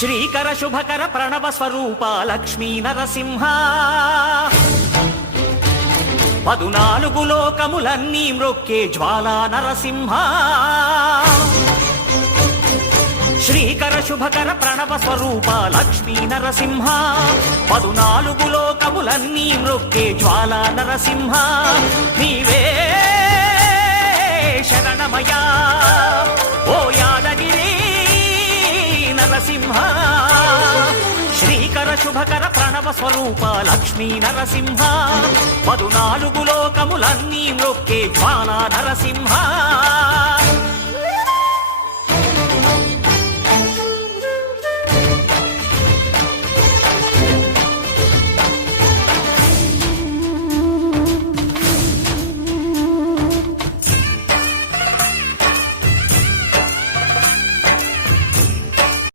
శ్రీకర శుభకర ప్రణవ స్వరూప లక్ష్మీ నరసింహ 14 లోకములన్నీ మ్రొక్కే జ్వాలా నరసింహ శ్రీకర శుభకర ప్రణవ స్వరూప లక్ష్మీ నరసింహ 14 లోకములన్నీ మ్రొక్కే జ్వాలా నరసింహ నీవే శరణమయా ఓ యాదగిరి నరసింహ శ్రీకర శుభకర ప్రణవ స్వరూప లక్ష్మీ నరసింహ 14 లోకములన్నీ మ్రొక్కే జ్వాలా నరసింహ